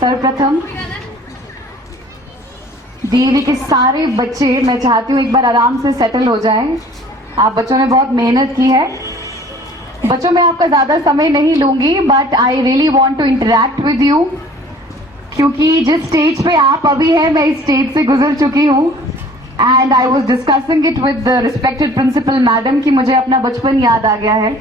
सर्वप्रथम डीएवी के सारे बच्चे मैं चाहती हूँ एक बार आराम से सेटल हो जाएं। आप बच्चों ने बहुत मेहनत की है। बच्चों मैं आपका ज़्यादा समय नहीं लूँगी, but I really want to interact with you, क्योंकि जिस स्टेज पे आप अभी हैं मैं इस स्टेज से गुजर चुकी हूँ। And I was discussing it with the respected principal madam कि मुझे अपना बचपन याद आ गया है।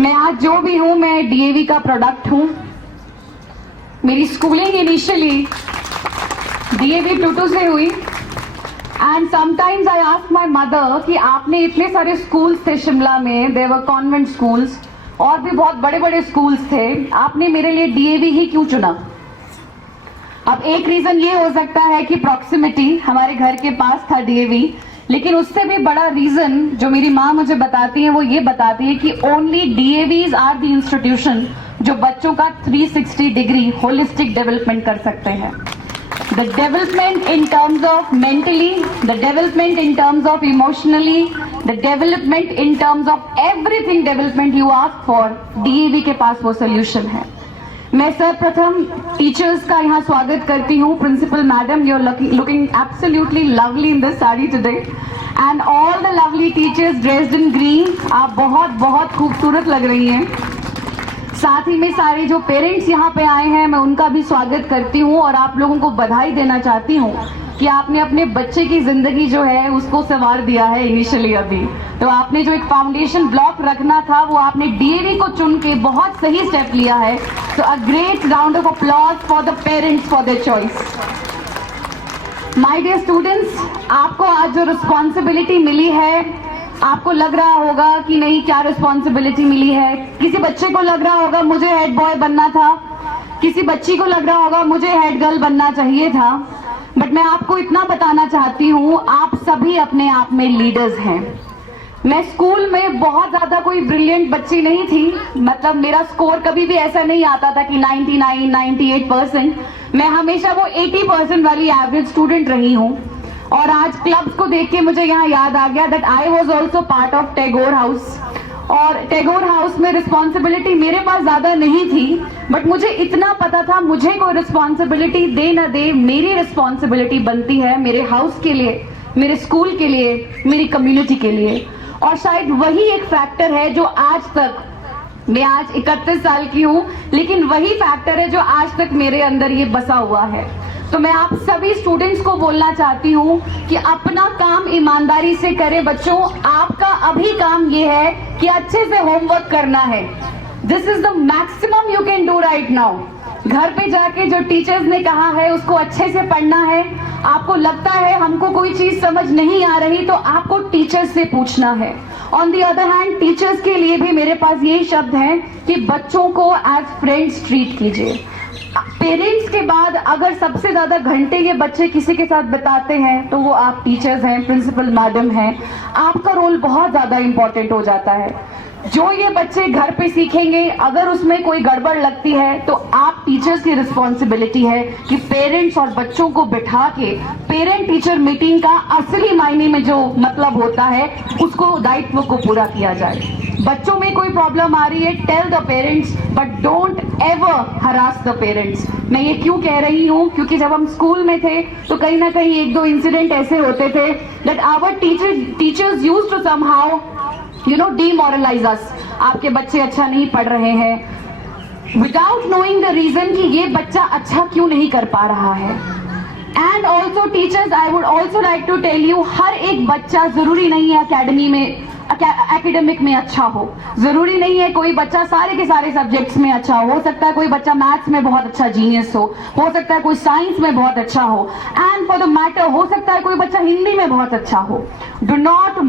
मैं आज जो भी हूँ मैं डीएवी का प्रोडक्ट हूँ। मेरी स्कूलिंग इनिशियली डीएवी टूटू से हुई and sometimes I ask my mother कि आपने इतने सारे स्कूल्स थे शिमला में, देयर वर कॉन्वेंट स्कूल्स और भी बहुत बड़े बड़े स्कूल्स थे, आपने मेरे लिए डीएवी ही क्यों चुना? अब एक रीजन ये हो सकता है कि प्रॉक्सिमिटी, हमारे घर के पास था डीएवी, लेकिन उससे भी बड़ा रीजन जो मेरी माँ मुझे बताती है वो ये बताती है कि ओनली डीएवीज आर द इंस्टीट्यूशन जो बच्चों का 360 डिग्री होलिस्टिक डेवलपमेंट कर सकते हैं। The development in terms of mentally, the development in terms of emotionally, the development in terms of everything development you ask for, DAV के पास वो solution है। मैं सर्वप्रथम टीचर्स का यहाँ स्वागत करती हूँ। Principal madam, you are looking absolutely lovely in this saree today, and all the lovely teachers dressed in green, आप बहुत बहुत खूबसूरत लग रही हैं। साथ ही में सारे जो पेरेंट्स यहाँ पे आए हैं मैं उनका भी स्वागत करती हूँ और आप लोगों को बधाई देना चाहती हूँ कि आपने अपने बच्चे की जिंदगी जो है उसको संवार दिया है। इनिशियली अभी तो आपने जो एक फाउंडेशन ब्लॉक रखना था वो आपने डीएवी को चुन के बहुत सही स्टेप लिया है। So a great round of applause for the parents for their choice. My dear students, आपको आज जो रिस्पॉन्सिबिलिटी मिली है, आपको लग रहा होगा कि नहीं क्या रिस्पॉन्सिबिलिटी मिली है। किसी बच्चे को लग रहा होगा मुझे हेड बॉय बनना था, किसी बच्ची को लग रहा होगा मुझे हेड गर्ल बनना चाहिए था, बट मैं आपको इतना बताना चाहती हूँ आप सभी अपने आप में लीडर्स हैं। मैं स्कूल में बहुत ज्यादा कोई ब्रिलियंट बच्ची नहीं थी, मतलब मेरा स्कोर कभी भी ऐसा नहीं आता था कि 99, 98%। मैं हमेशा वो 80% वाली एवरेज स्टूडेंट रही हूँ। और आज क्लब्स को देख के मुझे यहाँ याद आ गया that I was also part of Tagore house. और टैगोर हाउस में रिस्पॉन्सिबिलिटी मेरे पास ज्यादा नहीं थी, बट मुझे इतना पता था मुझे कोई रिस्पॉन्सिबिलिटी दे न दे, मेरी रिस्पॉन्सिबिलिटी बनती है मेरे हाउस के लिए, मेरे स्कूल के लिए, मेरी कम्युनिटी के लिए। और शायद वही एक फैक्टर है जो आज तक, मैं आज 31 साल की हूँ, लेकिन वही फैक्टर है जो आज तक मेरे अंदर ये बसा हुआ है। तो मैं आप सभी स्टूडेंट्स को बोलना चाहती हूँ कि अपना काम ईमानदारी से करें। बच्चों, आपका अभी काम ये है कि अच्छे से होमवर्क करना है। This is the maximum you can do right now. घर पे जाके जो टीचर्स ने कहा है उसको अच्छे से पढ़ना है। आपको लगता है हमको कोई चीज समझ नहीं आ रही तो आपको टीचर्स से पूछना है। On the other hand, teachers के लिए भी मेरे पास यही शब्द है कि बच्चों को एज फ्रेंड्स ट्रीट कीजिए। पेरेंट्स के बाद अगर सबसे ज्यादा घंटे ये बच्चे किसी के साथ बिताते हैं तो वो आप टीचर्स हैं, प्रिंसिपल मैडम हैं। आपका रोल बहुत ज्यादा इंपॉर्टेंट हो जाता है। जो ये बच्चे घर पे सीखेंगे, अगर उसमें कोई गड़बड़ लगती है तो आप टीचर्स की रिस्पॉन्सिबिलिटी है कि पेरेंट्स और बच्चों को बिठा के पेरेंट टीचर मीटिंग का असली मायने में जो मतलब होता है उसको, दायित्व को पूरा किया जाए। बच्चों में कोई प्रॉब्लम आ रही है, tell the parents, but don't ever harass the parents. मैं ये क्यों कह रही हूँ, क्योंकि जब हम स्कूल में थे तो कहीं ना कहीं एक दो इंसिडेंट ऐसे होते थे that our teachers used to somehow demoralize us। आपके बच्चे अच्छा नहीं पढ़ रहे हैं विदाउट नोइंग द रीजन कि ये बच्चा अच्छा क्यों नहीं कर पा रहा है। And also teachers, I would also like to tell you, हर एक बच्चा जरूरी नहीं है अकेडमी में, एकेडमिक में अच्छा हो। जरूरी नहीं है कोई बच्चा सारे के सारे सब्जेक्ट्स में अच्छा हो सकता है कोई बच्चा मैथ्स में बहुत अच्छा जीनियस हो सकता है कोई साइंस में बहुत अच्छा हो, एंड फॉर द मैटर हो सकता है कोई बच्चा हिंदी में बहुत अच्छा हो। Do not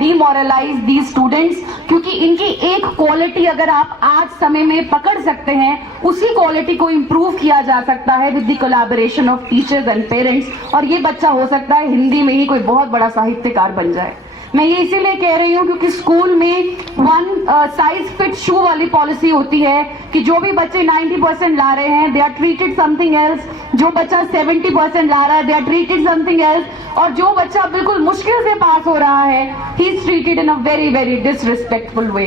demoralise these students, क्योंकि इनकी एक क्वालिटी अगर आप आज समय में पकड़ सकते हैं, उसी क्वालिटी को इंप्रूव किया जा सकता है with the collaboration of teachers and parents. और ये बच्चा हो सकता है हिंदी में ही कोई बहुत बड़ा साहित्यकार बन जाए। मैं ये इसीलिए कह रही हूँ क्योंकि स्कूल में वन साइज फिट शू वाली पॉलिसी होती है कि जो भी बच्चे 90% ला रहे हैं they are treated something else, जो बच्चा 70% ला रहा है they are treated something else, और जो बच्चा बिल्कुल मुश्किल से पास हो रहा है he is treated in a very very disrespectful way.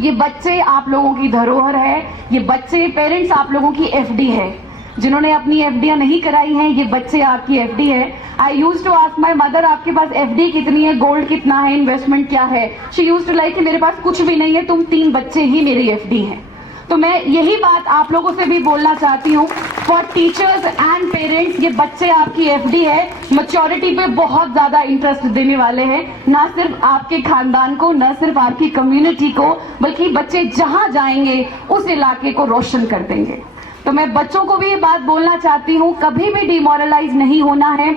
ये बच्चे आप लोगों की धरोहर है, ये बच्चे पेरेंट्स आप लोगों की एफडी है। जिन्होंने अपनी एफडियां नहीं कराई हैं, ये बच्चे आपकी एफडी है। I use to ask my mother, आपके पास एफडी कितनी है, गोल्ड कितना है, इन्वेस्टमेंट क्या है। शी यूज टू लाइक कि मेरे पास कुछ भी नहीं है, तुम 3 बच्चे ही मेरी एफडी हैं। तो मैं यही बात आप लोगों से भी बोलना चाहती हूँ, फॉर टीचर्स एंड पेरेंट्स, ये बच्चे आपकी एफडी है। मैच्योरिटी पे बहुत ज्यादा इंटरेस्ट देने वाले हैं, ना सिर्फ आपके खानदान को, ना सिर्फ आपकी कम्युनिटी को, बल्कि बच्चे जहां जाएंगे उस इलाके को रोशन कर देंगे। तो मैं बच्चों को भी ये बात बोलना चाहती हूँ, कभी भी डिमोरलाइज नहीं होना है,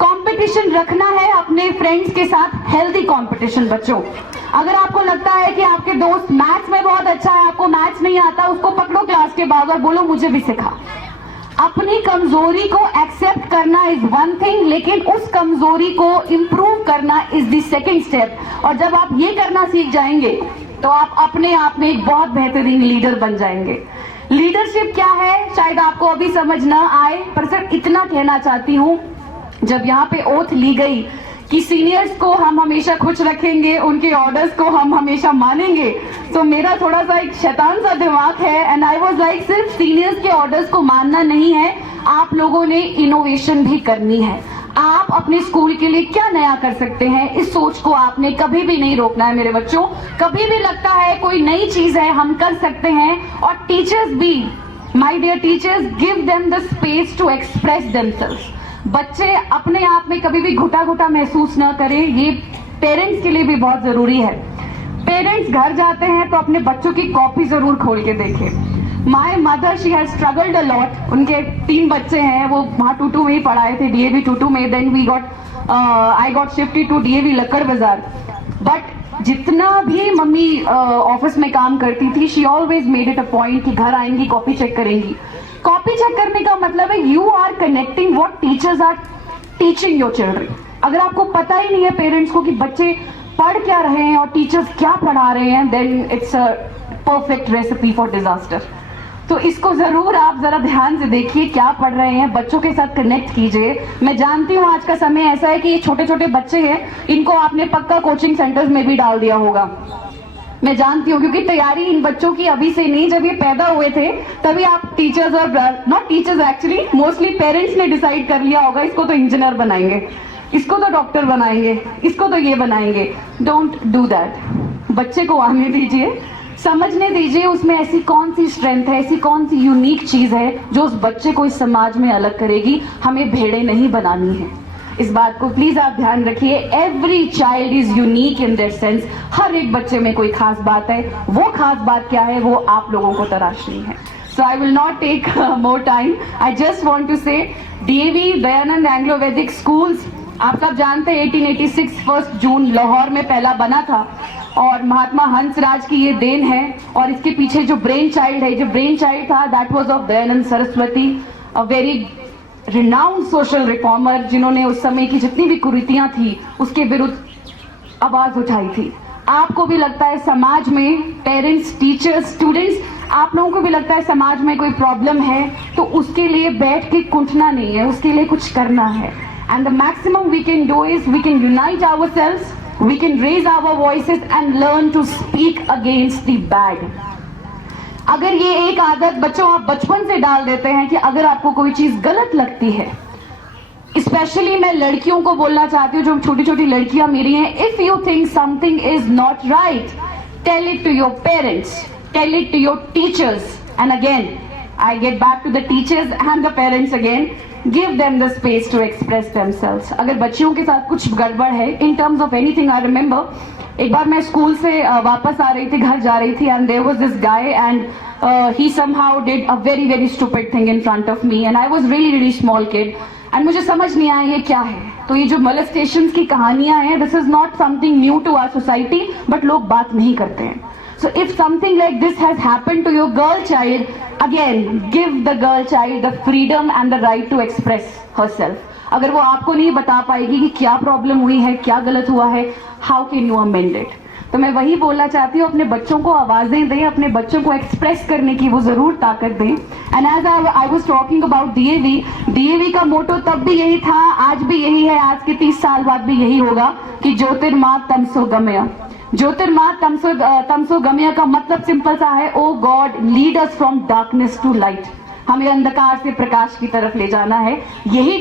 कंपटीशन रखना है अपने फ्रेंड्स के साथ, हेल्दी कंपटीशन। बच्चों, अगर आपको लगता है कि आपके दोस्त मैथ्स में बहुत अच्छा है, आपको मैथ्स नहीं आता, उसको पकड़ो क्लास के बाद और बोलो मुझे भी सिखा। अपनी कमजोरी को एक्सेप्ट करना इज वन थिंग, लेकिन उस कमजोरी को इंप्रूव करना इज द सेकंड स्टेप। और जब आप ये करना सीख जाएंगे तो आप अपने आप में एक बहुत बेहतरीन लीडर बन जाएंगे। लीडरशिप क्या है शायद आपको अभी समझ ना आए, पर सिर्फ इतना कहना चाहती हूँ, जब यहाँ पे ओथ ली गई कि सीनियर्स को हम हमेशा खुश रखेंगे, उनके ऑर्डर्स को हम हमेशा मानेंगे, तो मेरा थोड़ा सा एक शैतान सा दिमाग है एंड आई वाज लाइक सिर्फ सीनियर्स के ऑर्डर्स को मानना नहीं है, आप लोगों ने इनोवेशन भी करनी है। आप अपने स्कूल के लिए क्या नया कर सकते हैं, इस सोच को आपने कभी भी नहीं रोकना है मेरे बच्चों। कभी भी लगता है कोई नई चीज है हम कर सकते हैं, और टीचर्स भी, my dear teachers, give them the space to express themselves. बच्चे अपने आप में कभी भी घुटा घुटा महसूस न करें, ये पेरेंट्स के लिए भी बहुत जरूरी है। पेरेंट्स घर जाते हैं तो अपने बच्चों की कॉपी जरूर खोल के देखें। My mother, she has struggled a lot, उनके 3 बच्चे हैं, वो वहाँ टूटू में ही पढ़ाए थे, डीएवी टूटू में, then we got I got shifted to DAV Lakkar Bazaar. But जितना भी मम्मी ऑफिस में काम करती थी, she always made it a point कि घर आएंगी कॉपी चेक करेंगी। कॉपी चेक करने का मतलब है you are connecting what teachers are teaching your children. अगर आपको पता ही नहीं है पेरेंट्स को कि बच्चे पढ़ क्या रहे हैं और टीचर्स क्या पढ़ा रहे हैं, then it's a perfect recipe for disaster. तो इसको जरूर आप जरा ध्यान से देखिए, क्या पढ़ रहे हैं, बच्चों के साथ कनेक्ट कीजिए। मैं जानती हूँ आज का समय ऐसा है कि ये छोटे छोटे बच्चे हैं, इनको आपने पक्का कोचिंग सेंटर्स में भी डाल दिया होगा, मैं जानती हूँ, क्योंकि तैयारी इन बच्चों की अभी से नहीं, जब ये पैदा हुए थे तभी आप टीचर्स, और not teachers actually, mostly parents ने डिसाइड कर लिया होगा इसको तो इंजीनियर बनाएंगे, इसको तो डॉक्टर बनाएंगे, इसको तो ये बनाएंगे। Don't do that. बच्चे को आने दीजिए, समझने दीजिए उसमें ऐसी कौन सी स्ट्रेंथ है, ऐसी कौन सी यूनिक चीज है जो उस बच्चे को इस समाज में अलग करेगी। हमें भेड़े नहीं बनानी है, इस बात को प्लीज आप ध्यान रखिए। Every child is unique in their sense, हर एक बच्चे में कोई खास बात है, वो खास बात क्या है वो आप लोगों को तराशनी है। So I will not take more time, I just want to say DAV Dayanand Anglo Vedic schools, आप सब जानते हैं 1886 1 जून लाहौर में पहला बना था, और महात्मा हंसराज की ये देन है। और इसके पीछे जो ब्रेन चाइल्ड है, जो ब्रेन चाइल्ड था, that was of Dayanand Saraswati, a very renowned social reformer, जिन्होंने उस समय की जितनी भी कुरीतियां थी उसके विरुद्ध आवाज उठाई थी। आपको भी लगता है समाज में, पेरेंट्स, टीचर्स, स्टूडेंट्स, आप लोगों को भी लगता है समाज में कोई प्रॉब्लम है, तो उसके लिए बैठ के कुंठना नहीं है, उसके लिए कुछ करना है। And the maximum we can do is we can unite ourselves, we can raise our voices and learn to speak against the bad. अगर ये एक आदत बच्चों आप बचपन से डाल देते हैं कि अगर आपको कोई चीज गलत लगती है, स्पेशली मैं लड़कियों को बोलना चाहती हूँ, जो छोटी छोटी लड़कियां मेरी हैं, if you think something is not right, tell it to your parents, tell it to your teachers, and again I get back to the teachers and the parents again, give them the space to express themselves. अगर बच्चियों के साथ कुछ गड़बड़ है in terms of anything, I remember एक बार मैं स्कूल से वापस आ रही थी, घर जा रही थी, and there was this guy and he somehow did a very very stupid thing in front of me and I was really small kid and मुझे समझ नहीं आया ये क्या है। तो ये जो molestations की कहानियां हैं, this is not something new to our society, but लोग बात नहीं करते हैं। So if something like this has happened to your girl child, again give the girl child the freedom and the right to express herself। अगर वो आपको नहीं बता पाएगी कि क्या प्रॉब्लम हुई है, क्या गलत हुआ है, how can you amend it? तो मैं वही बोलना चाहती हूँ, अपने बच्चों को आवाजें दें, अपने बच्चों को एक्सप्रेस करने की वो जरूर ताकत दें। And as I was talking about DAV का मोटो तब भी यही था, आज भी यही है, आज के 30 साल बाद भी यही होगा कि ज्योतिर्मा तमसो गमय। ज्योतिर्मा तमसो गमय का मतलब सिंपल सा है, O God lead us from darkness to light. हमें अंधकार से प्रकाश की तरफ ले जाना है। यही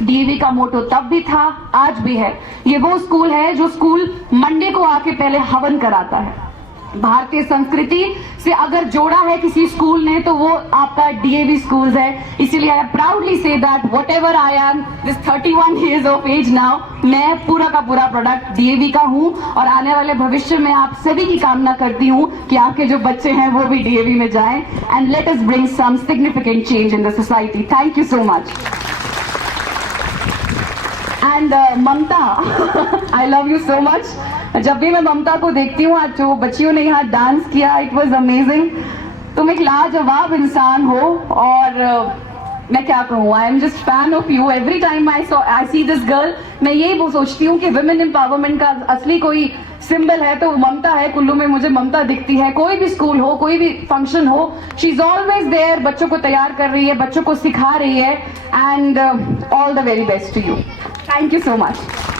डीएवी का मोटो तब भी था, आज भी है। ये वो स्कूल है जो स्कूल मंडे को आके पहले हवन कराता है। भारतीय संस्कृति से अगर जोड़ा है किसी स्कूल ने तो वो आपका डीएवी स्कूल है। इसीलिए I proudly say that whatever I am this 31 years of age now, मैं पूरा का पूरा प्रोडक्ट डीएवी का हूँ और आने वाले भविष्य में आप सभी की कामना करती हूँ कि आपके जो बच्चे हैं वो भी डीएवी में जाएं and let us bring some significant change in the society. Thank you so much. And Mamata, I love you so much. जब भी मैं ममता को देखती हूँ, आज जो बच्चियों ने यहाँ डांस किया, इट वॉज अमेजिंग। तुम एक लाजवाब इंसान हो और मैं क्या कहूँ, I am just fan of you. Every time I see this girl, मैं यही वो सोचती हूँ कि विमेन एम्पावरमेंट का असली कोई सिंबल है तो ममता है। कुल्लू में मुझे ममता दिखती है, कोई भी स्कूल हो, कोई भी फंक्शन हो, शी इज ऑलवेज देयर। बच्चों को तैयार कर रही है, बच्चों को सिखा रही है and all the very best to you. Thank you so much.